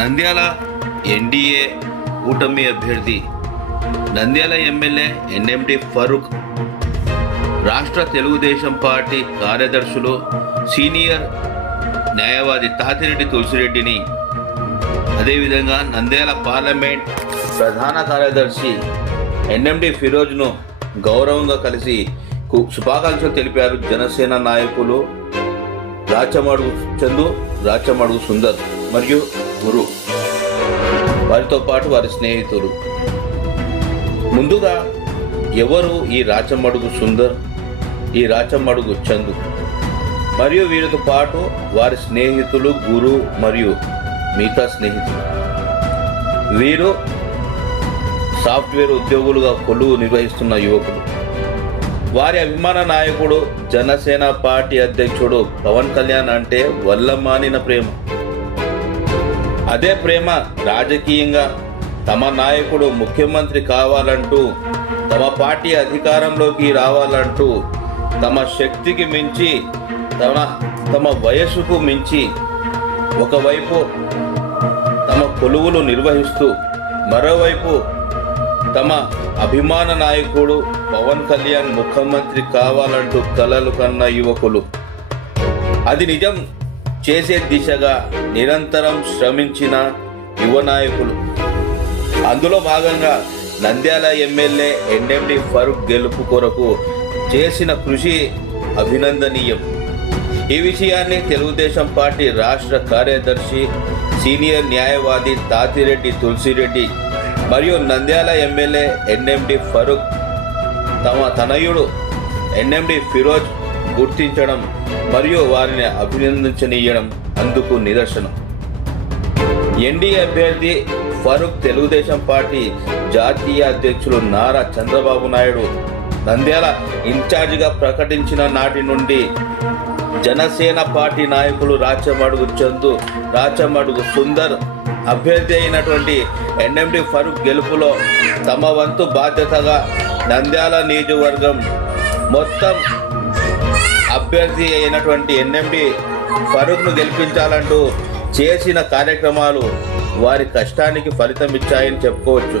Nandyal NDA కూటమి అభ్యర్థి Nandyal MLA NMD Farooq, రాష్ట్ర తెలుగుదేశం పార్టీ కార్యదర్శులు సీనియర్ న్యాయవాది తాతిరెడ్డి తులసిరెడ్డిని, అదేవిధంగా నంద్యాల పార్లమెంట్ ప్రధాన కార్యదర్శి ఎన్ఎండి ఫిరోజ్ను గౌరవంగా కలిసి శుభాకాంక్షలు తెలిపారు జనసేన నాయకులు రాచమడుగు చందు, రాచమడుగు సుందర్ మరియు గురు, వారితో పాటు వారి స్నేహితులు. ముందుగా ఎవరు ఈ రాచమడుగు సుందర్, ఈ రాచమడుగు చందు మరియు వీరితో పాటు వారి స్నేహితులు గురు మరియు మిగతా స్నేహితులు. వీరు సాఫ్ట్వేర్ ఉద్యోగులుగా కొలువు నిర్వహిస్తున్న యువకులు. వారి అభిమాన నాయకుడు జనసేన పార్టీ అధ్యక్షుడు పవన్ కళ్యాణ్ అంటే వల్లమానిన ప్రేమ. అదే ప్రేమ రాజకీయంగా తమ నాయకుడు ముఖ్యమంత్రి కావాలంటూ, తమ పార్టీ అధికారంలోకి రావాలంటూ తమ శక్తికి మించి, తమ వయసుకు మించి ఒకవైపు తమ కొలువులు నిర్వహిస్తూ, మరోవైపు తమ అభిమాన నాయకుడు పవన్ కళ్యాణ్ ముఖ్యమంత్రి కావాలంటూ కలలు కన్న యువకులు. అది నిజం చేసే దిశగా నిరంతరం శ్రమించిన యువ నాయకులు. అందులో భాగంగా నంద్యాల ఎమ్మెల్యే ఎన్ఎండి ఫరూక్ గెలుపు కొరకు చేసిన కృషి అభినందనీయం. ఈ విషయాన్ని తెలుగుదేశం పార్టీ రాష్ట్ర కార్యదర్శి సీనియర్ న్యాయవాది తాతిరెడ్డి తులసిరెడ్డి మరియు నంద్యాల ఎమ్మెల్యే ఎన్ఎండి ఫరూక్ తమ తనయుడు ఎన్ఎండి ఫిరోజ్ గుర్తించడం మరియు వారిని అభినందించనీయడం అందుకు నిదర్శనం. ఎన్డీఏ అభ్యర్థి ఫరూక్ తెలుగుదేశం పార్టీ జాతీయ అధ్యక్షులు నారా చంద్రబాబు నాయుడు నంద్యాల ఇన్ఛార్జిగా ప్రకటించిన నాటి నుండి జనసేన పార్టీ నాయకులు రాచమడుగు చందు, రాచమడుగు సుందర్ అభ్యర్థి అయినటువంటి ఎన్ఎండి ఫరూక్ గెలుపులో తమ వంతు బాధ్యతగా నంద్యాల నియోజకవర్గం మొత్తం అభ్యర్థి అయినటువంటి ఎన్ఎండి ఫరూక్ను గెలిపించాలంటూ చేసిన కార్యక్రమాలు వారి కష్టానికి ఫలితం ఇచ్చాయని చెప్పుకోవచ్చు.